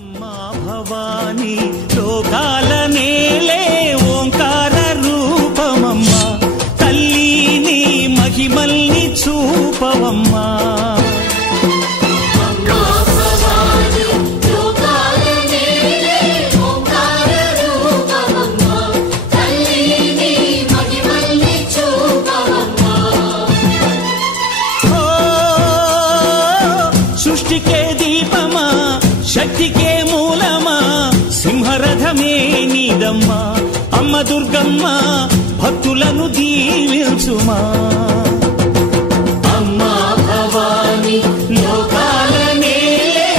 అమ్మా భవాని లోకాల నేలే ఓంకార రూపమమ్మా, తల్లిని మహిమల్ని చూపవమ్మా. సృష్టికే దీపమా, శక్తికే మూలమా, సింహరథమే నీదమ్మా. అమ్మ దుర్గమ్మ భక్తులను దీవించుమా. అమ్మా భవాని లోకాల నేలే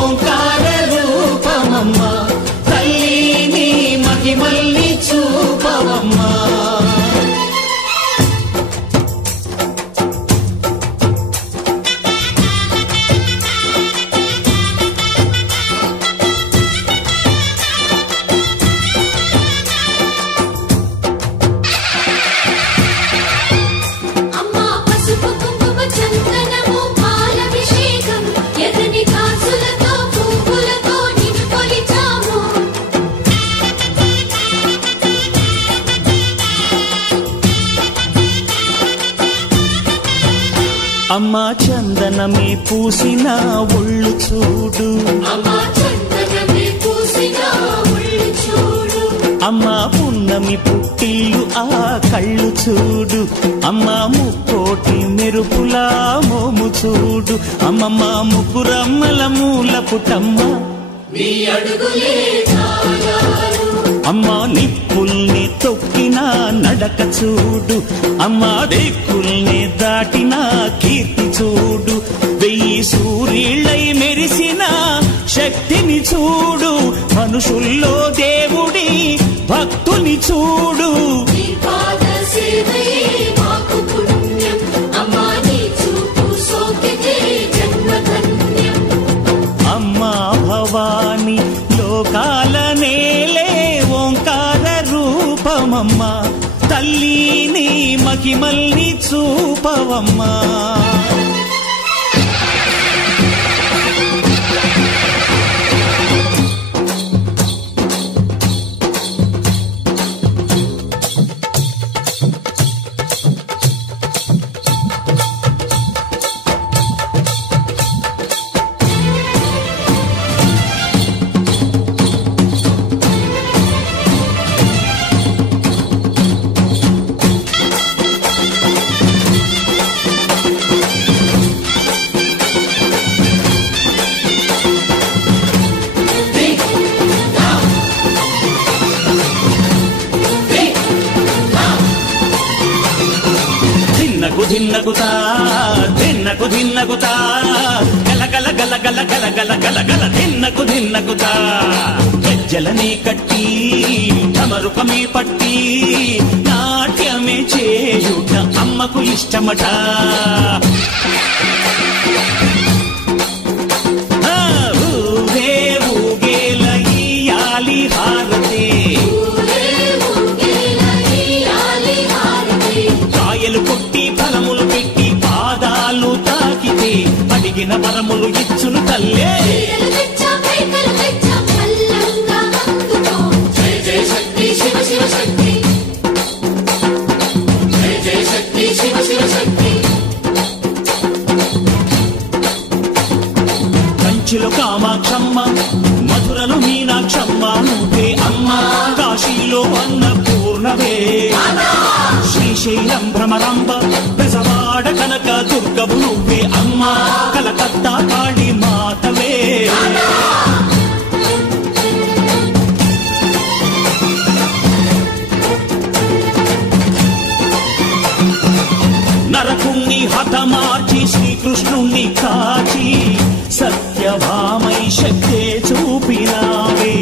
ఓంకార రూపమమ్మా, తల్లిని మహిమల్ని చూపవమ్మా. అమ్మా చందనమే పూసిన ఒళ్ళు చూడు, అమ్మా పున్నమి పుట్టిల్లు ఆ కళ్ళు చూడు, అమ్మా ముక్కోటి మెరుపులా మోము చూడు. అమ్మమ్మ ముగ్గురమ్మల మూల పుటమ్మ, అమ్మా నిప్పుల్ని తొక్కిన నడక చూడు, అమ్మా దిక్కుల్ని దాటిన కీర్తి చూడు. 1000 సూర్యుళ్ళై మెరిసిన శక్తిని చూడు, మనుషుల్లో దేవుడి భక్తుని చూడు. అమ్మా భవాని లోకాల నేలే ఓంకార రూపమమ్మా, తల్లిని మహిమల్ని చూపవమ్మా. ధిన్నకుతా ధిన్నకు ధిన్నకుతా గల గల గల గల గల గల గల గల ధిన్నకుతా. గజ్జలనే కట్టి ఢమరుకమే పట్టి నాట్యమే చేయుట అమ్మకు ఇష్టమట. ఊరే ఊగేల ఇయ్యాలి హారతే, కాయలు కొట్టి ఫలములు పెట్టి పాదాలు తాకితే అడిగిన వరములు ఇచ్చును తల్లే. కంచిలో కామాక్షమ్మ, మధురలో మీనాక్షమ్మ నువ్వే అమ్మ, కాశీలో అన్నపూర్ణవే, శ్రీశైలం భ్రమరాంబ, బెజవాడ కనక దుర్గవు నువ్వే అమ్మ, కలకత్తా కాళీ మాతవే. నరకుణ్ణి హతమార్చి శ్రీకృష్ణుణ్ణి కాచి సత్యభామై శక్తే చూపినావే.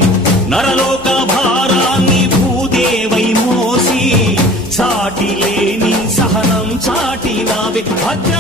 నరలోక భారాన్ని భూదేవై మోసి సాటి లేని సహనం చాటినావే. భద్ర